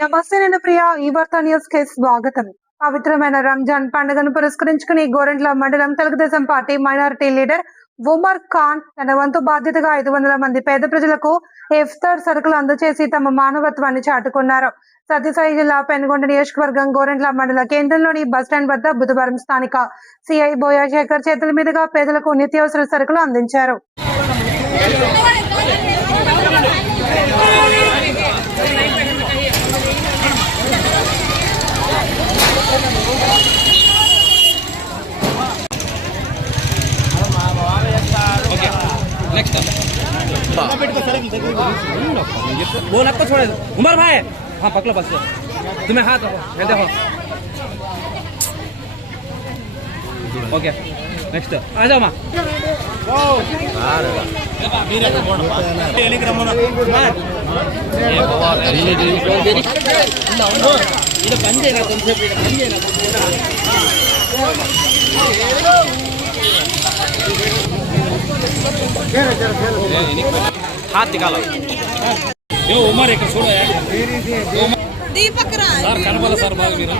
నమస్తే నేను ప్రియా ఈ వార్తా న్యూస్ కి స్వాగతం. పవిత్రమైన రంజాన్ పండుగను పురస్కరించుకుని గోరంట్ల మండలం Telugu Desam party minority leader Umar Khan తన వంతు బాధ్యతగా 500 మంది పేద ప్రజలకు ఇఫ్తార్ సరుకులు అందజేసి తమ మానవత్వాన్ని చాటుకున్నారు. సత్యసాయి జిల్లా పెనుగొండ నియోజకవర్గం గోరంట్ల మండల కేంద్రంలోని బస్టాండ్ వద్ద బుధవారం స్థానిక సిఐ బోయా శేఖర్ చేతుల మీదుగా పేదలకు నిత్యావసర సరుకులు అందించారు. वो लगता छोड़ उमर भाई हाँ पकड़ो बस तुम्हें हाथ रखो देखो ओके नेक्स्ट आ जाओ माँ हाथ निकालो यो उमर एक छोड़ो यार दीपक राज सर कनबल सर बाग मीरा